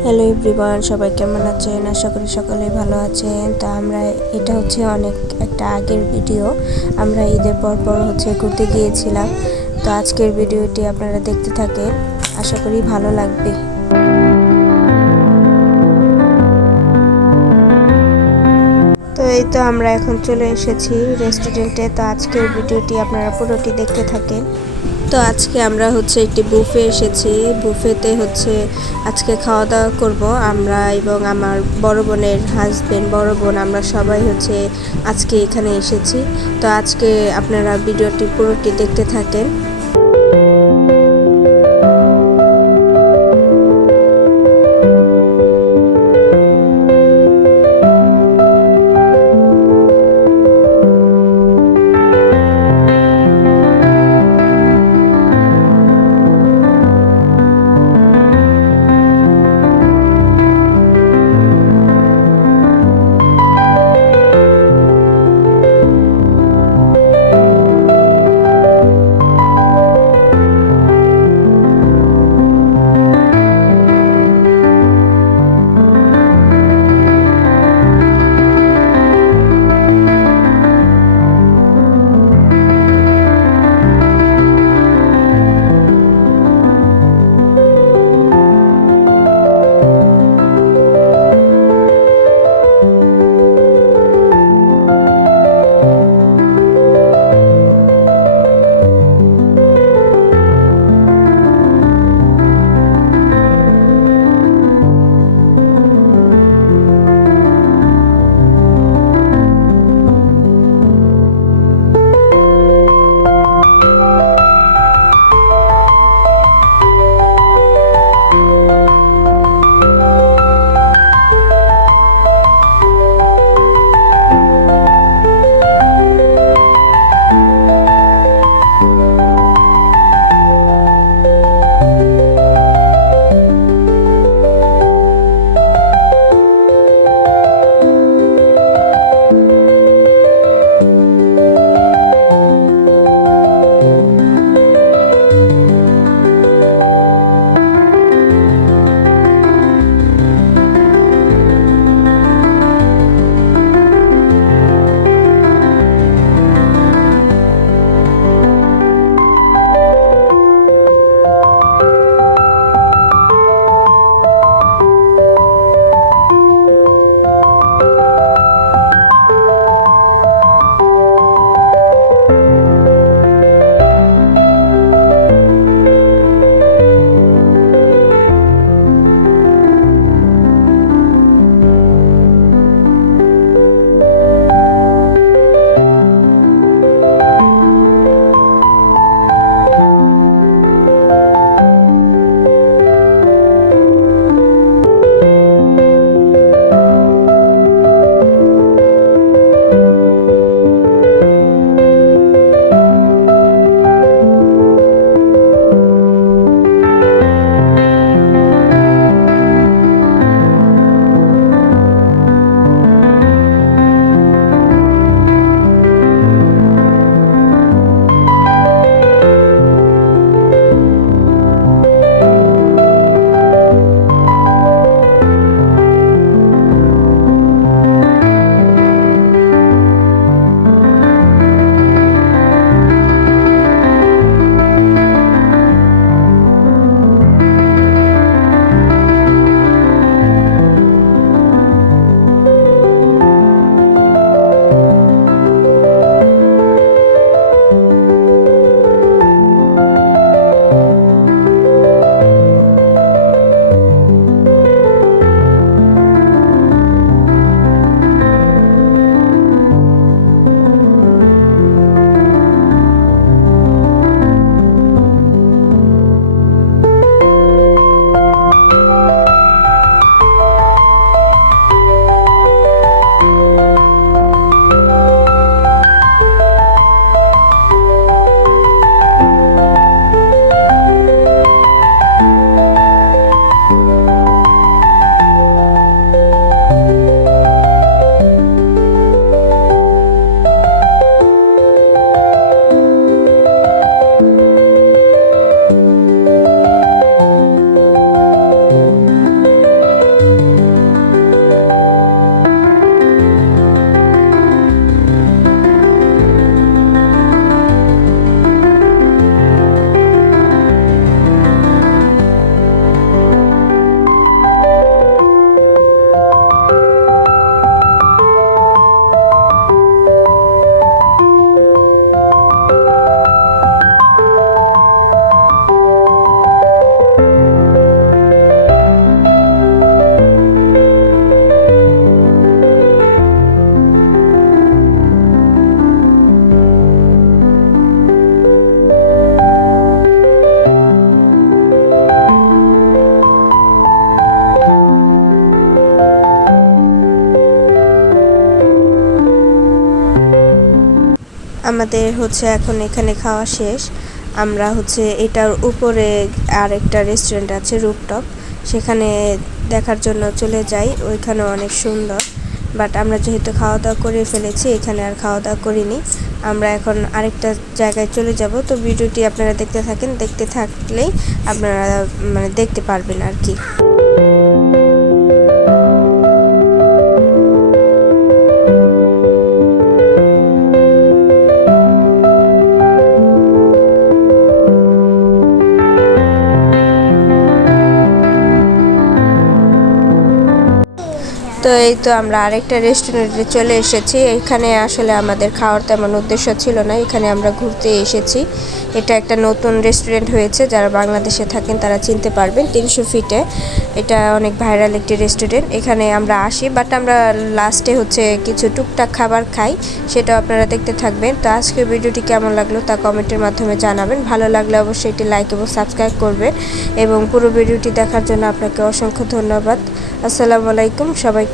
Hello everyone, সবাই কেমন আছেন? আশা করি সকলেই ভালো আছেন। তো আমরা এটা হচ্ছে অনেক একটা আগের ভিডিও। আমরা ঈদের পর হচ্ছে ঘুরতে গিয়েছিলাম। তো আজকের ভিডিওটি আপনারা দেখতে থাকেন, আশা করি ভালো লাগবে। তো এই তো আমরা এখন চলে এসেছি রেস্টুরেন্টে। তো আজকের ভিডিওটি আপনারা পুরোটি দেখতে থাকেন। তো আজকে আমরা হচ্ছে একটি বুফে এসেছি। বুফেতে হচ্ছে আজকে খাওয়া দাওয়া করব আমরা এবং আমার বড় বোনের হাজবেন্ড, বড় বোন, আমরা সবাই হচ্ছে আজকে এখানে এসেছি। তো আজকে আপনারা ভিডিওটি পুরোটি দেখতে থাকেন। আমাদের হচ্ছে এখন এখানে খাওয়া শেষ। আমরা হচ্ছে এটার উপরে আরেকটা রেস্টুরেন্ট আছে রুফটপ, সেখানে দেখার জন্য চলে যাই। ওইখানে অনেক সুন্দর, বাট আমরা যেহেতু খাওয়া দাওয়া করে ফেলেছি এখানে আর খাওয়া দাওয়া করিনি। আমরা এখন আরেকটা জায়গায় চলে যাব। তো ভিডিওটি আপনারা দেখতে থাকেন, দেখতে থাকলেই আপনারা মানে দেখতে পারবেন আর কি। তো এই তো আমরা আরেকটা রেস্টুরেন্টে চলে এসেছি। এখানে আসলে আমাদের খাওয়ার তেমন উদ্দেশ্য ছিল না, এখানে আমরা ঘুরতে এসেছি। এটা একটা নতুন রেস্টুরেন্ট হয়েছে, যারা বাংলাদেশে থাকেন তারা চিনতে পারবেন। 300 ফিটে এটা অনেক ভাইরাল একটি রেস্টুরেন্ট। এখানে আমরা আসি, বাট আমরা লাস্টে হচ্ছে কিছু টুকটাক খাবার খাই, সেটাও আপনারা দেখতে থাকবেন। তো আজকের ভিডিওটি কেমন লাগলো তা কমেন্টের মাধ্যমে জানাবেন। ভালো লাগলে অবশ্যই এটি লাইক এবং সাবস্ক্রাইব করবেন, এবং পুরো ভিডিওটি দেখার জন্য আপনাকে অসংখ্য ধন্যবাদ। আসসালামু আলাইকুম, সবাইকে